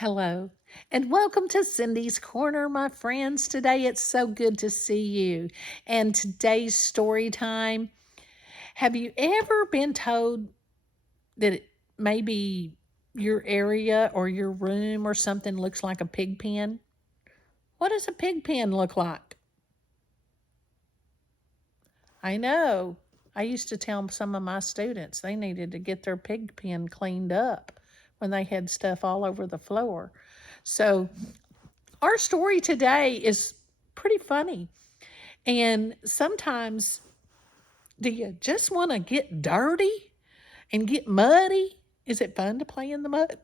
Hello, and welcome to Cindy's Corner, my friends. Today it's so good to see you. And today's story time. Have you ever been told that maybe your area or your room or something looks like a pig pen? What does a pig pen look like? I know. I used to tell some of my students they needed to get their pig pen cleaned up when they had stuff all over the floor. So, our story today is pretty funny. And sometimes, do you just want to get dirty and get muddy? Is it fun to play in the mud?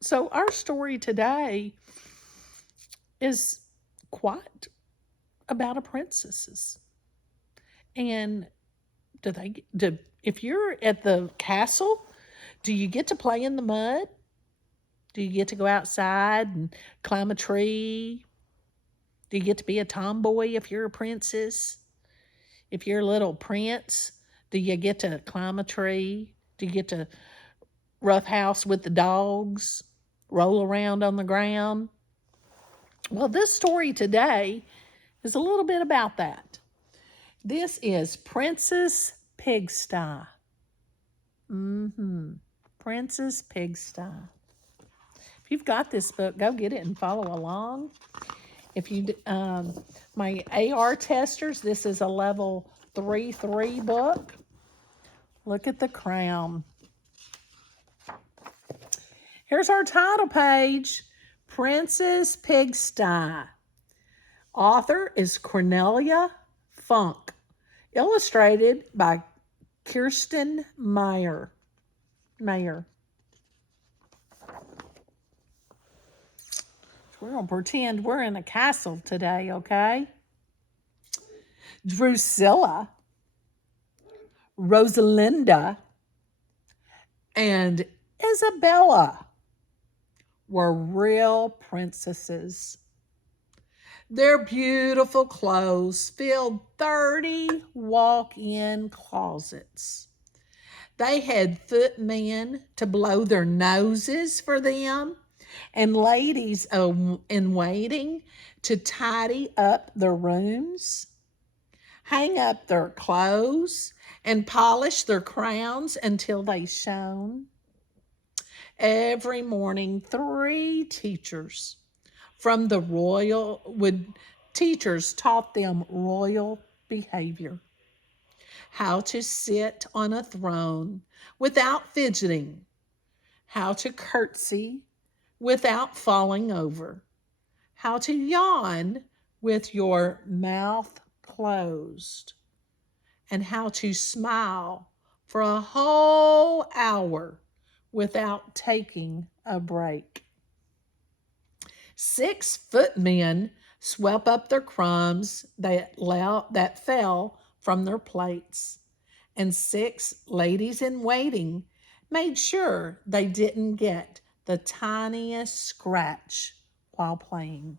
So, our story today is quite about a princesses. And if you're at the castle, do you get to play in the mud? Do you get to go outside and climb a tree? Do you get to be a tomboy if you're a princess? If you're a little prince, do you get to climb a tree? Do you get to roughhouse with the dogs? Roll around on the ground? Well, this story today is a little bit about that. This is Princess Pigsty. Princess Pigsty. If you've got this book, go get it and follow along. If you, my AR testers, this is a level 3 book. Look at the crown. Here's our title page, Princess Pigsty. Author is Cornelia Funke. Illustrated by Kirsten Mayer. We're going to pretend we're in a castle today, okay? Drusilla, Rosalinda, and Isabella were real princesses. Their beautiful clothes filled 30 walk-in closets. They had footmen to blow their noses for them and ladies in waiting to tidy up their rooms, hang up their clothes, and polish their crowns until they shone. Every morning, 3 teachers from the teachers taught them royal behavior, how to sit on a throne without fidgeting, how to curtsy without falling over, how to yawn with your mouth closed, and how to smile for a whole hour without taking a break. 6 footmen swept up their crumbs that fell from their plates, and 6 ladies in waiting made sure they didn't get the tiniest scratch while playing.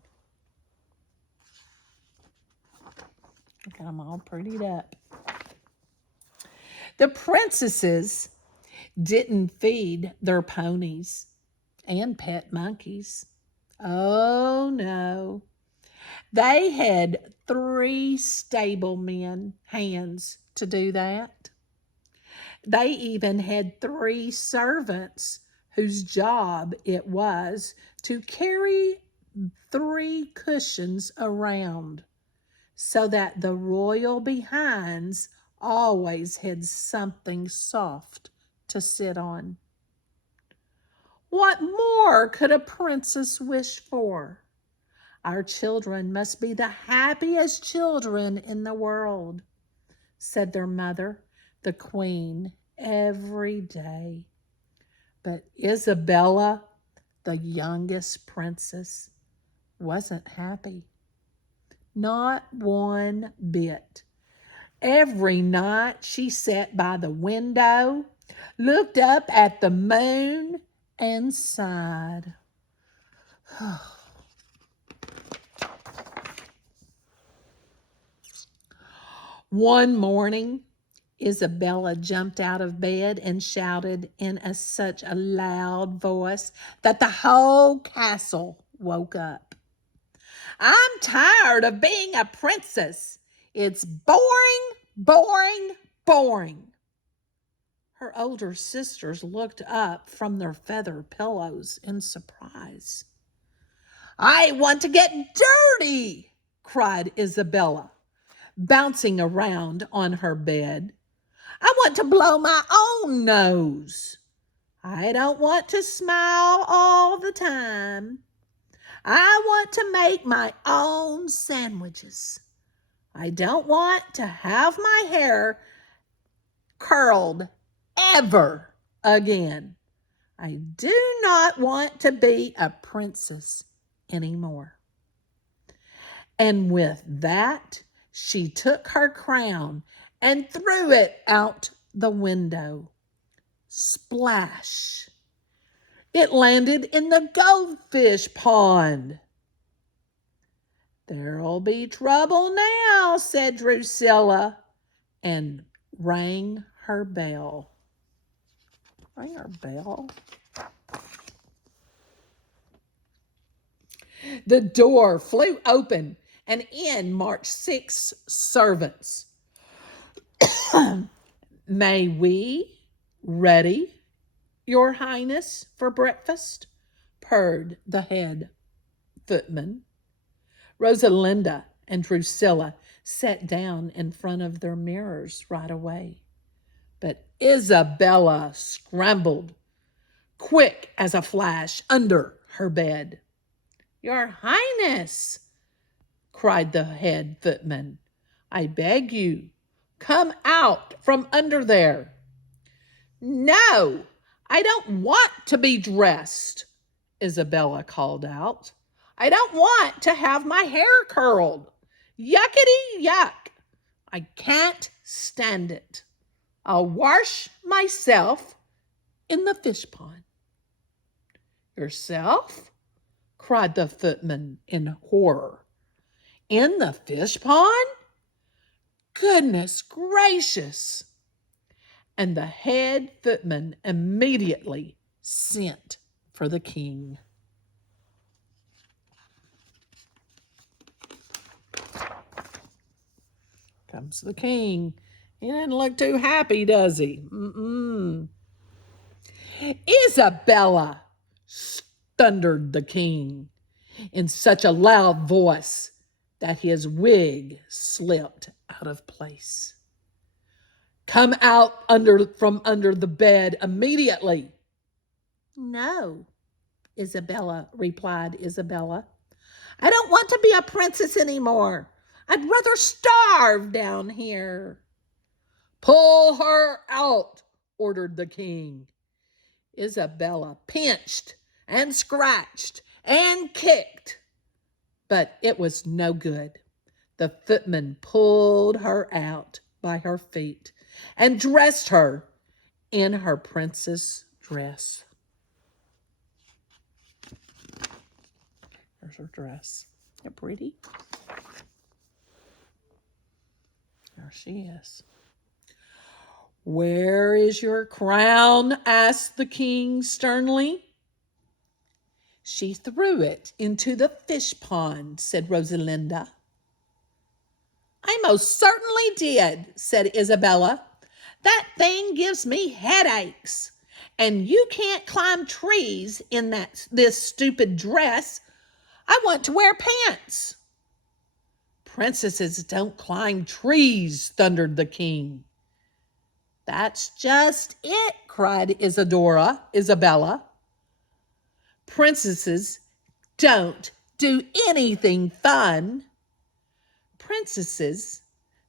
Look at them all prettied up. The princesses didn't feed their ponies and pet monkeys. Oh no. They had 3 stablemen hands to do that. They even had 3 servants whose job it was to carry 3 cushions around so that the royal behinds always had something soft to sit on. What more could a princess wish for? Our children must be the happiest children in the world, said their mother, the queen, every day. But Isabella, the youngest princess, wasn't happy. Not one bit. Every night she sat by the window, looked up at the moon, and sighed. One morning, Isabella jumped out of bed and shouted in such a loud voice that the whole castle woke up. I'm tired of being a princess. It's boring, boring, boring. Her older sisters looked up from their feather pillows in surprise. I want to get dirty, cried Isabella, bouncing around on her bed. I want to blow my own nose. I don't want to smile all the time. I want to make my own sandwiches. I don't want to have my hair curled ever again. I do not want to be a princess anymore. And with that, she took her crown and threw it out the window. Splash! It landed in the goldfish pond. There'll be trouble now, said Drusilla, and rang her bell. Ring her bell? The door flew open, and in marched 6 servants. May we ready, your highness, for breakfast? Purred the head footman. Rosalinda and Drusilla sat down in front of their mirrors right away. But Isabella scrambled, quick as a flash, under her bed. Your Highness, cried the head footman, I beg you, come out from under there. No, I don't want to be dressed, Isabella called out. I don't want to have my hair curled. Yuckity yuck. I can't stand it. I'll wash myself in the fish pond. Yourself? Cried the footman in horror. In the fish pond? Goodness gracious! And the head footman immediately sent for the king. Comes the king. He doesn't look too happy, does he? Isabella, thundered the king in such a loud voice that his wig slipped out of place. Come out from under the bed immediately. No, replied Isabella. I don't want to be a princess anymore. I'd rather starve down here. Pull her out, ordered the king. Isabella pinched and scratched and kicked, but it was no good. The footman pulled her out by her feet and dressed her in her princess dress. There's her dress. Isn't it pretty? There she is. Where is your crown? Asked the king sternly. She threw it into the fish pond, said Rosalinda. I most certainly did, said Isabella. That thing gives me headaches. And you can't climb trees in this stupid dress. I want to wear pants. Princesses don't climb trees, thundered the king. That's just it, cried Isabella. Princesses don't do anything fun. Princesses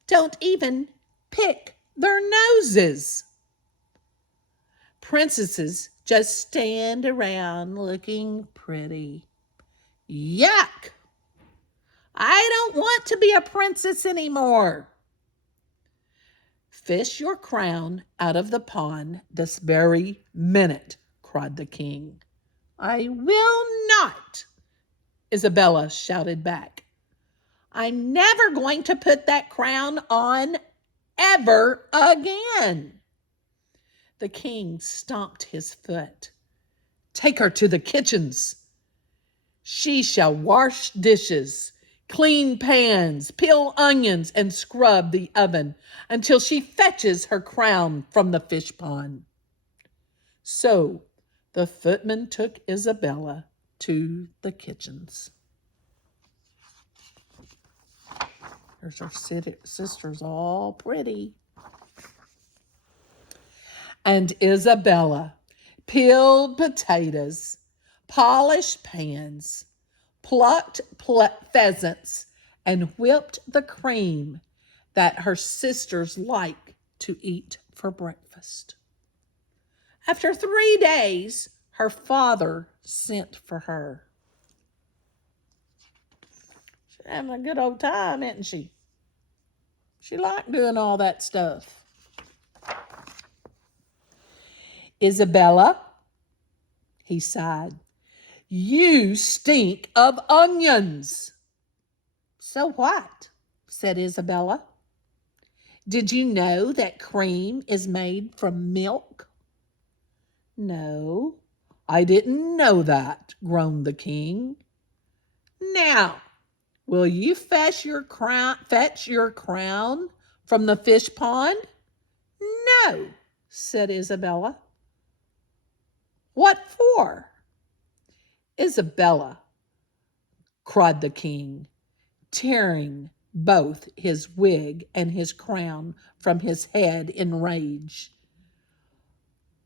don't even pick their noses. Princesses just stand around looking pretty. Yuck! I don't want to be a princess anymore. Fish your crown out of the pond this very minute, cried the king. I will not, Isabella shouted back. I'm never going to put that crown on ever again. The king stomped his foot. Take her to the kitchens. She shall wash dishes, clean pans, peel onions, and scrub the oven until she fetches her crown from the fish pond. So the footman took Isabella to the kitchens. There's her sisters, all pretty. And Isabella peeled potatoes, polished pans, plucked pheasants, and whipped the cream that her sisters like to eat for breakfast. After 3 days, her father sent for her. She's having a good old time, isn't she? She liked doing all that stuff. Isabella, he sighed, you stink of onions. So what? Said Isabella. Did you know that cream is made from milk? No, I didn't know that, groaned the king. Now, will you fetch your crown from the fish pond? No, said Isabella. What for? Isabella, cried the king, tearing both his wig and his crown from his head in rage.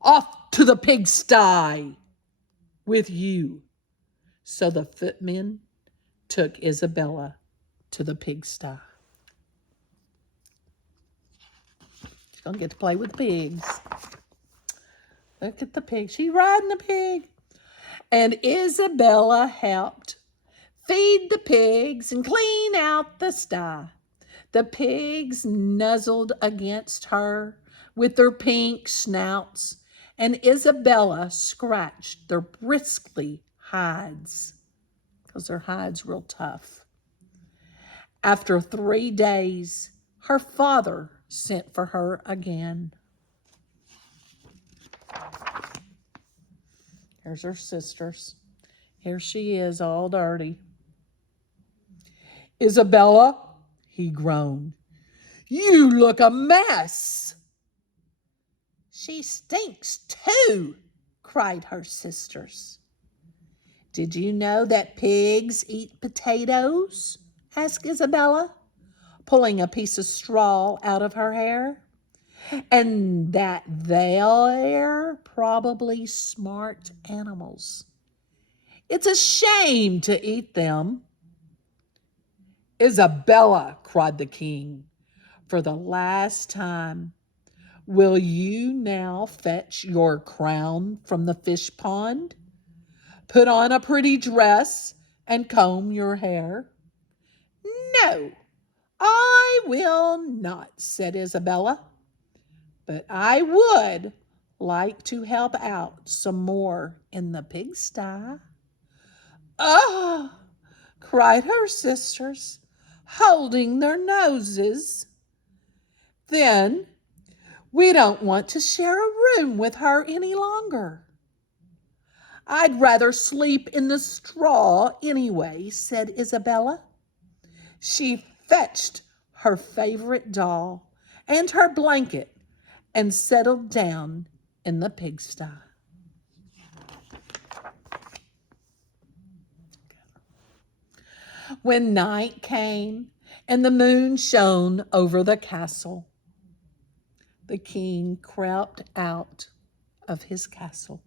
Off to the pigsty with you. So the footmen took Isabella to the pigsty. She's going to get to play with the pigs. Look at the pig. She's riding the pig. And Isabella helped feed the pigs and clean out the sty. The pigs nuzzled against her with their pink snouts, and Isabella scratched their bristly hides because their hides real tough. After 3 days, her father sent for her again. Here's her sisters. Here she is, all dirty. Isabella, he groaned, you look a mess. She stinks too, cried her sisters. Did you know that pigs eat potatoes? Asked Isabella, pulling a piece of straw out of her hair. And that they're probably smart animals. It's a shame to eat them. Isabella, cried the king, for the last time, will you now fetch your crown from the fish pond? Put on a pretty dress and comb your hair? No, I will not, said Isabella. But I would like to help out some more in the pigsty. Ah, cried her sisters, holding their noses. Then we don't want to share a room with her any longer. I'd rather sleep in the straw anyway, said Isabella. She fetched her favorite doll and her blanket and settled down in the pigsty. When night came and the moon shone over the castle, the king crept out of his castle.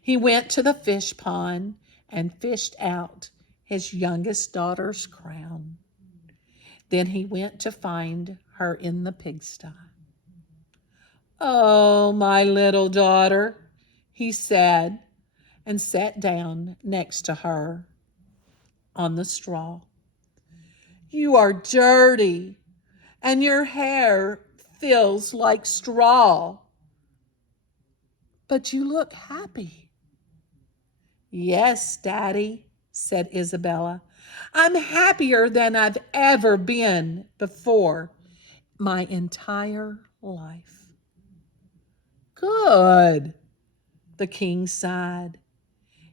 He went to the fish pond and fished out his youngest daughter's crown. Then he went to find her in the pigsty. Oh, my little daughter, he said, and sat down next to her on the straw. You are dirty, and your hair feels like straw. But you look happy. Yes, Daddy, said Isabella. I'm happier than I've ever been before. my entire life. Good, the king sighed.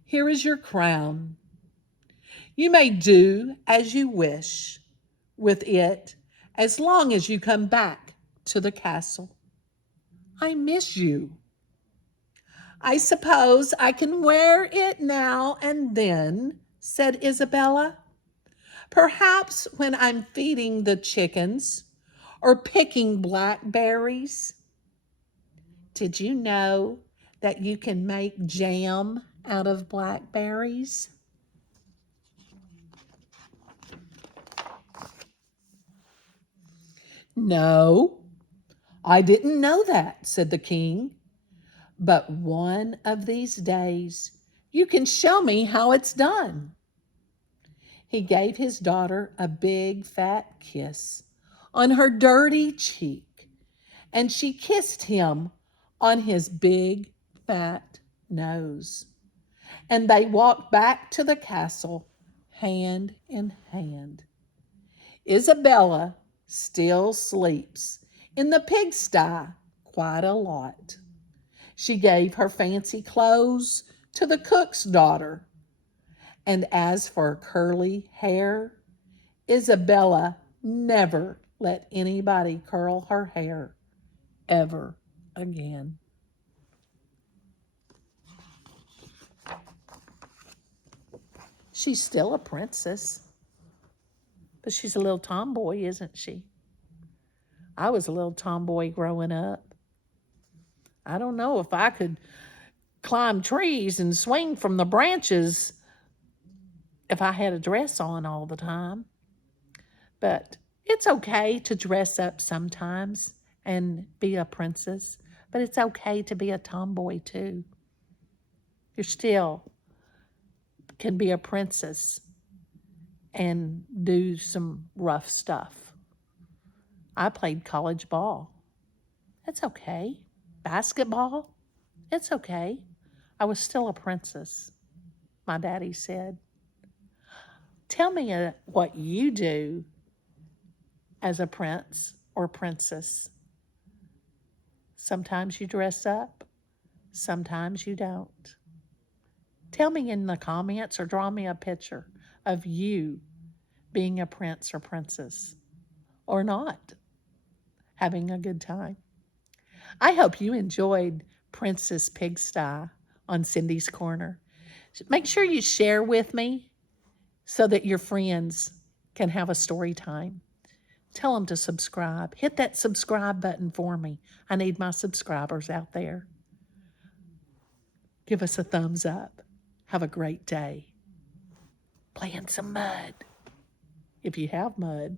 Here is your crown. You may do as you wish with it as long as you come back to the castle. I miss you. I suppose I can wear it now and then, said Isabella. Perhaps when I'm feeding the chickens or picking blackberries. Did you know that you can make jam out of blackberries? No, I didn't know that, said the king. But one of these days you can show me how it's done. He gave his daughter a big fat kiss on her dirty cheek, and she kissed him on his big fat nose. And they walked back to the castle hand in hand. Isabella still sleeps in the pigsty quite a lot. She gave her fancy clothes to the cook's daughter. And as for curly hair, Isabella never let anybody curl her hair ever again. She's still a princess, but she's a little tomboy, isn't she? I was a little tomboy growing up. I don't know if I could climb trees and swing from the branches if I had a dress on all the time. But it's okay to dress up sometimes and be a princess, but it's okay to be a tomboy too. You still can be a princess and do some rough stuff. I played college ball. It's okay. Basketball. It's okay. I was still a princess, my daddy said. Tell me what you do as a prince or princess. Sometimes you dress up, sometimes you don't. Tell me in the comments or draw me a picture of you being a prince or princess or not, having a good time. I hope you enjoyed Princess Pigsty on Cindy's Corner. Make sure you share with me so that your friends can have a story time. Tell them to subscribe. Hit that subscribe button for me. I need my subscribers out there. Give us a thumbs up. Have a great day. Play in some mud, if you have mud.